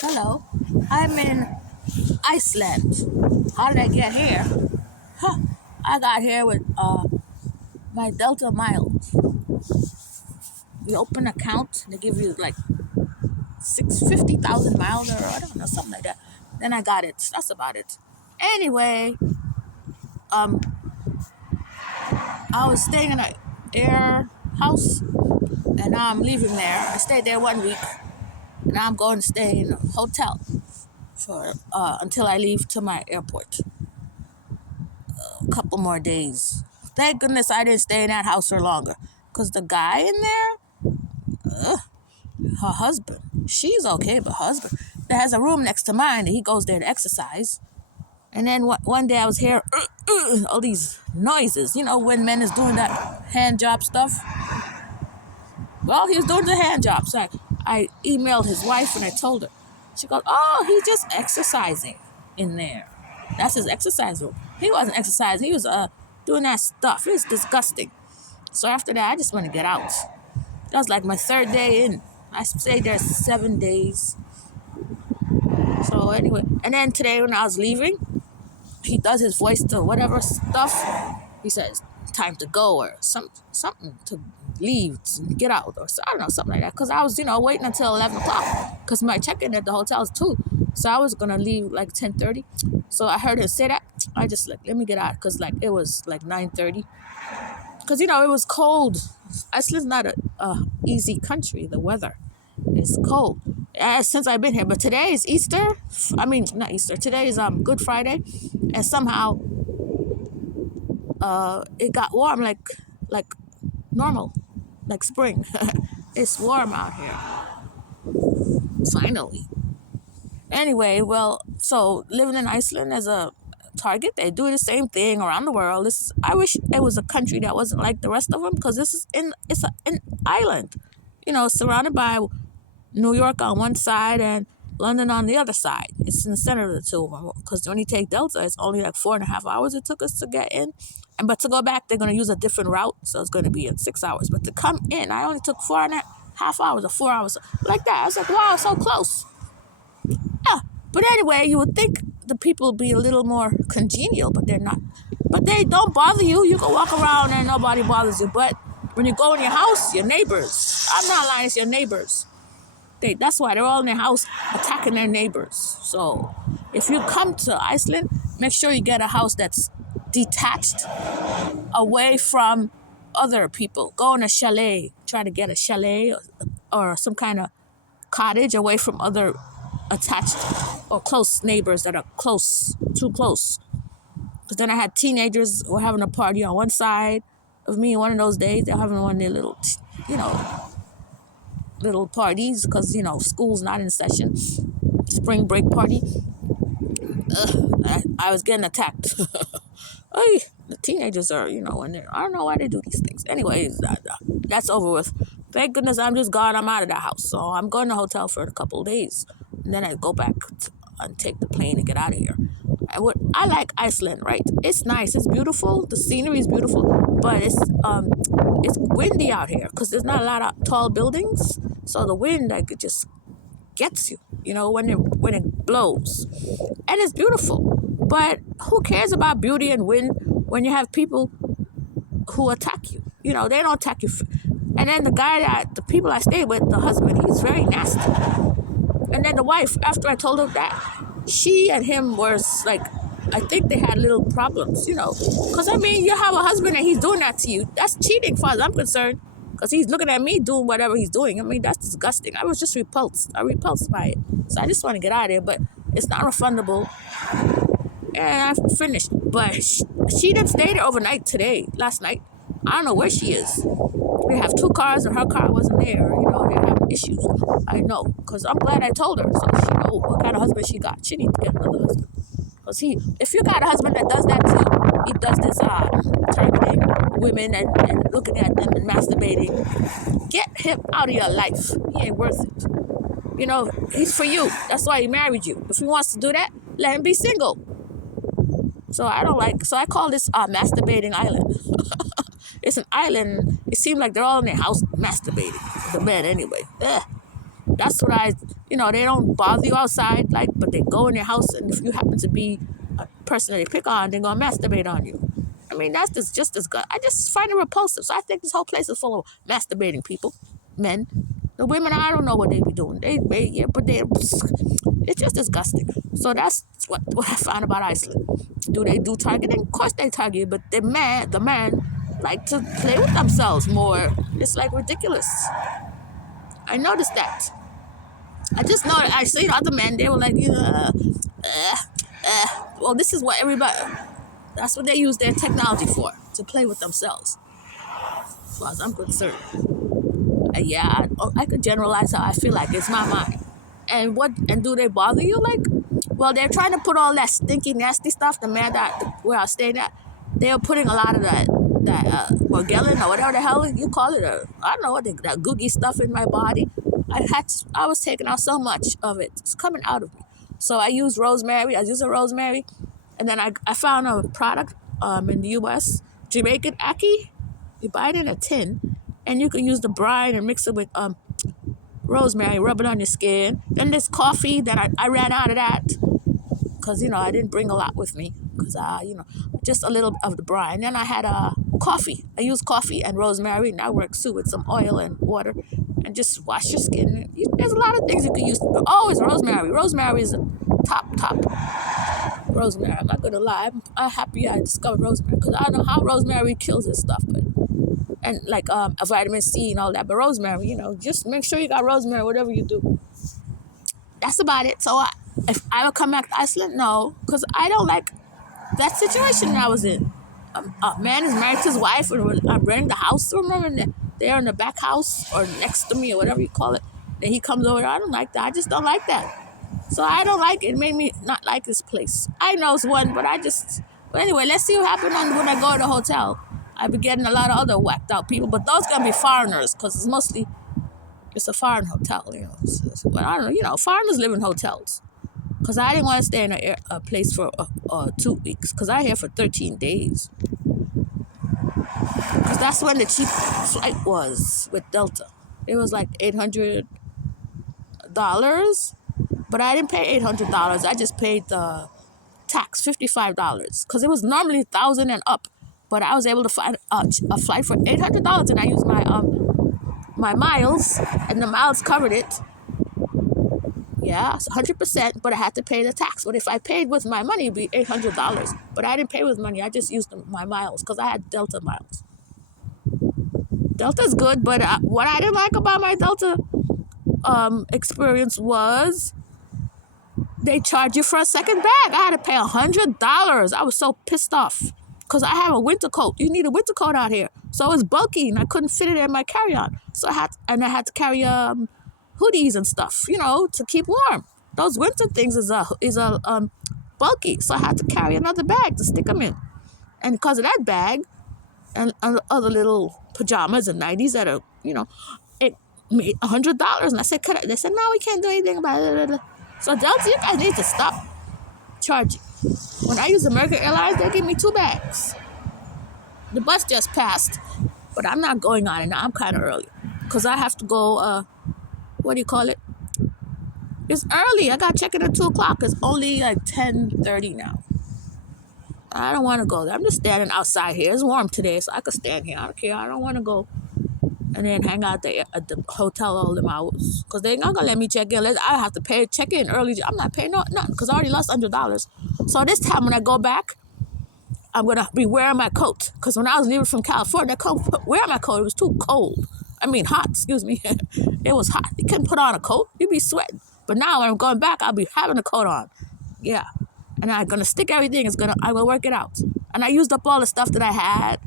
Hello, I'm in Iceland. How did I get here? Huh, I got here with my Delta miles. You open an account, they give you like 650,000 miles, or I don't know, something like that. Then I got it. That's about it. Anyway, um, I was staying in an air house, and now I'm leaving there. I stayed there 1 week, and now I'm going to stay in a hotel for until I leave to my airport. A couple more days. Thank goodness I didn't stay in that house for longer. Because the guy in there, her husband, she's okay, but her husband, that has a room next to mine that he goes there to exercise. And then one day I was hearing all these noises, when men is doing that hand job stuff. Well, he was doing the hand job. So I emailed his wife and I told her. She goes, oh, he's just exercising in there. That's his exercise room. He wasn't exercising. He was doing that stuff. It's disgusting. So after that, I just want to get out. That was like my third day in. I stayed there 7 days. So anyway, and then today when I was leaving, he does his voice to whatever stuff. He says, time to go, or something to leave, to get out, or I don't know, something like that. Because I was, waiting until 11 o'clock. Because my check-in at the hotel is 2. So I was going to leave like 10:30. So I heard him say that. I just let me get out. Because it was like 9:30. Because, it was cold. Iceland's not a easy country. The weather is cold. Since I've been here. But today is Easter. I mean, not Easter. Today is Good Friday. And somehow it got warm like normal. Like spring. It's warm out here. Finally. Anyway, well, so living in Iceland as a target, they do the same thing around the world. I wish it was a country that wasn't like the rest of them, because it's an island, surrounded by New York on one side and London on the other side. It's in the center of the two. Because when you take Delta, it's only like 4.5 hours it took us to get in. But to go back, they're going to use a different route, so it's going to be in 6 hours. But to come in, I only took 4.5 hours or 4 hours, like that. I was like, wow, so close. Yeah. But anyway, you would think the people would be a little more congenial, but they're not. But they don't bother you. You can walk around and nobody bothers you. But when you go in your house, your neighbors, I'm not lying, it's your neighbors. That's why they're all in their house attacking their neighbors. So if you come to Iceland, make sure you get a house that's detached away from other people. Go in a chalet. Try to get a chalet or some kind of cottage away from other attached or close neighbors that are too close. Because then I had teenagers who were having a party on one side of me one of those days. They're having one of their little parties because, school's not in session. Spring break party. I was getting attacked. The teenagers are, when I don't know why they do these things. Anyways, that's over with. Thank goodness I'm just gone. I'm out of the house. So I'm going to the hotel for a couple of days. And then I go back and take the plane and get out of here. I like Iceland, right? It's nice. It's beautiful. The scenery is beautiful. But it's windy out here because there's not a lot of tall buildings. So the wind, it just gets you, when it blows. And it's beautiful. But who cares about beauty and wind when you have people who attack you? They don't attack you. And then the people I stayed with, the husband, he's very nasty. And then the wife, after I told her that, she and him were like, I think they had little problems, Because, you have a husband and he's doing that to you. That's cheating, as far as I'm concerned. Because he's looking at me doing whatever he's doing. That's disgusting. I was just repulsed. I repulsed by it. So I just want to get out of there. But it's not refundable. And I finished. But she didn't stay there overnight last night. I don't know where she is. We have 2 cars and her car wasn't there. They're having issues. I know. Because I'm glad I told her. So she knows what kind of husband she got. She needs to get another husband. Because if you got a husband that does that too, he does this targeting women and looking at them and masturbating, get him out of your life. He ain't worth it. He's for you. That's why he married you. If he wants to do that, let him be single. So I call this masturbating island. It's an island. It seems like they're all in their house masturbating. The men anyway. Ugh. That's what they don't bother you outside, like, but they go in your house, and if you happen to be a person that they pick on, they're gonna masturbate on you. I mean, that's just as good. I just find it repulsive. So I think this whole place is full of masturbating people, men. The women, I don't know what they be doing. Yeah, but it's just disgusting. So that's what I found about Iceland. Do they do targeting? Of course they target, but the man like to play with themselves more. It's like ridiculous. I noticed that. I just know I seen other men. They were like, well, this is what everybody. That's what they use their technology for, to play with themselves. As far as I'm concerned. Yeah, I could generalize how I feel like it's my mind. And do they bother you? Like, well, they're trying to put all that stinky, nasty stuff. The man that where I stayed at, they were putting a lot of that Morgellon or whatever the hell you call it. I don't know what that googie stuff in my body. I was taking out so much of it. It's coming out of me. So I used rosemary. I used a rosemary, and then I found a product in the U.S. Jamaican ackee. You buy it in a tin, and you can use the brine and mix it with rosemary, rub it on your skin. Then there's coffee. Then I ran out of that because I didn't bring a lot with me because just a little of the brine. Then I had coffee. I used coffee and rosemary, and that works too with some oil and water, and just wash your skin. There's a lot of things you can use. Always rosemary. Rosemary is top rosemary. I'm not gonna lie. I'm happy I discovered rosemary because I don't know how rosemary kills this stuff, and like a vitamin C and all that. But rosemary, just make sure you got rosemary, whatever you do. That's about it. So if I would come back to Iceland, no, because I don't like that situation I was in. A man is married to his wife, and I'm renting the house to him, and they're in the back house or next to me or whatever you call it. Then he comes over. I don't like that. I just don't like that. So I don't like it. It made me not like this place. I know it's one, but But anyway, let's see what happens when I go to the hotel. I've been getting a lot of other whacked out people, but those gonna be foreigners because it's a foreign hotel, But I don't know, foreigners live in hotels. Because I didn't want to stay in a place for 2 weeks because I here for 13 days. Because that's when the cheap flight was with Delta. It was like $800. But I didn't pay $800. I just paid the tax, $55. Because it was normally $1,000 and up. But I was able to find a flight for $800, and I used my miles, and the miles covered it. Yeah, 100%, but I had to pay the tax. But if I paid with my money, it'd be $800. But I didn't pay with money. I just used my miles because I had Delta miles. Delta's good, but what I didn't like about my Delta experience was they charge you for a second bag. I had to pay $100. I was so pissed off because I have a winter coat. You need a winter coat out here. So it's bulky, and I couldn't fit it in my carry-on. So I had to carry hoodies and stuff, to keep warm. Those winter things is bulky, so I had to carry another bag to stick them in. And because of that bag and other little pajamas and nighties that are, it made $100. And I said, they said, no, we can't do anything about it. So Delta, you guys need to stop charging. When I use American Airlines, they give me 2 bags. The bus just passed, but I'm not going on it now. I'm kind of early because I have to go, what do you call it? It's early. I got to check in at 2 o'clock. It's only like 10:30 now. I don't want to go there. I'm just standing outside here. It's warm today, so I could stand here. I don't care. I don't want to go and then hang out there at the hotel all them hours because they're not going to let me check in. I have to check in early. I'm not paying nothing because I already lost $100. So this time when I go back, I'm going to be wearing my coat because when I was leaving from California, wearing my coat, it was too cold. I mean hot, excuse me. It was hot. You couldn't put on a coat. You'd be sweating. But now when I'm going back, I'll be having a coat on. Yeah. And I'm going to stick everything. I will work it out. And I used up all the stuff that I had,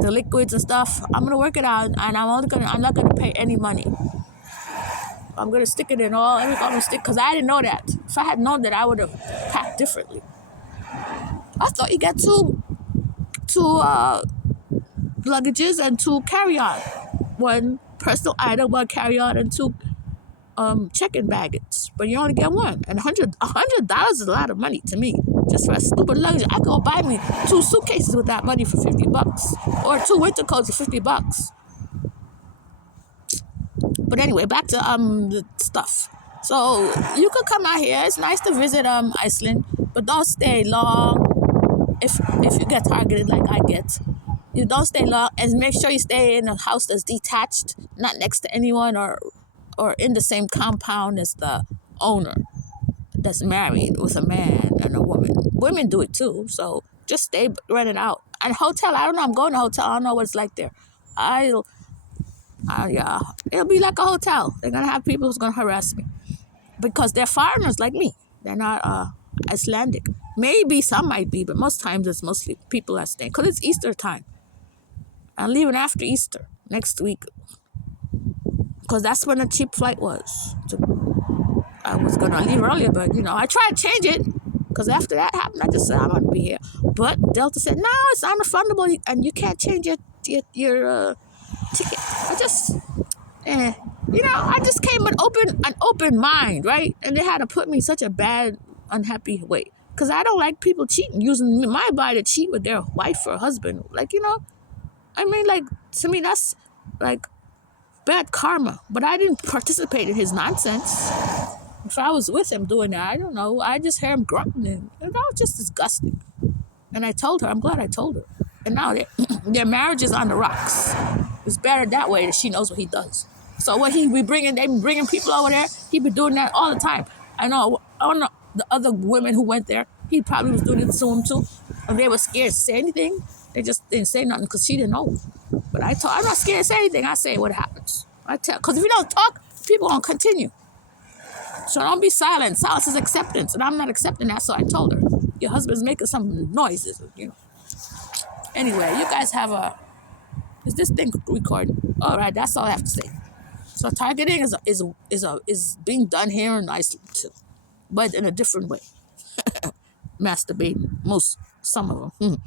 the liquids and stuff. I'm going to work it out, and I'm not going to pay any money. I'm going to stick it in because I didn't know that. If I had known that, I would have packed differently. I thought you get two luggages and 2 carry-on. 1 personal item, 1 carry-on, and 2 check-in baggage. But you only get 1. And $100 is a lot of money to me. Just for a stupid luggage. I could go buy me 2 suitcases with that money for $50. Or 2 winter coats for $50. But anyway, back to the stuff. So you could come out here. It's nice to visit Iceland, but don't stay long. If you get targeted like I get, you don't stay long, and make sure you stay in a house that's detached, not next to anyone, or in the same compound as the owner that's married with a man and a woman. Women do it too, so just stay rented out. And hotel, I don't know. I'm going to hotel. I don't know what it's like there. I'll, yeah, it'll be like a hotel. They're gonna have people who's gonna harass me because they're foreigners like me. They're not Icelandic. Maybe some might be, but most times it's mostly people that stay because it's Easter time. I'm leaving after Easter next week because that's when the cheap flight was. I was gonna leave earlier, but I tried to change it because after that happened, I just said I'm gonna be here. But Delta said no, it's unrefundable, and you can't change your ticket. I just came with an open mind, right? And they had to put me in such a bad, unhappy way because I don't like people cheating, using my body to cheat with their wife or husband. I mean, to me that's like bad karma. But I didn't participate in his nonsense. If I was with him doing that, I don't know. I just hear him grunting, and that was just disgusting. And I told her, I'm glad I told her. And now their marriage is on the rocks. It's better that way that she knows what he does. So what they be bringing people over there, he be doing that all the time. I know the other women who went there, he probably was doing it to them too. And they were scared to say anything. They just didn't say nothing because she didn't know. But I'm not scared to say anything. I say what happens. Because if you don't talk, people gonna continue. So don't be silent. Silence is acceptance, and I'm not accepting that. So I told her, your husband's making some noises. Anyway, you guys have is this thing recording? All right, that's all I have to say. So targeting is being done here in Iceland too, but in a different way. Masturbating, some of them.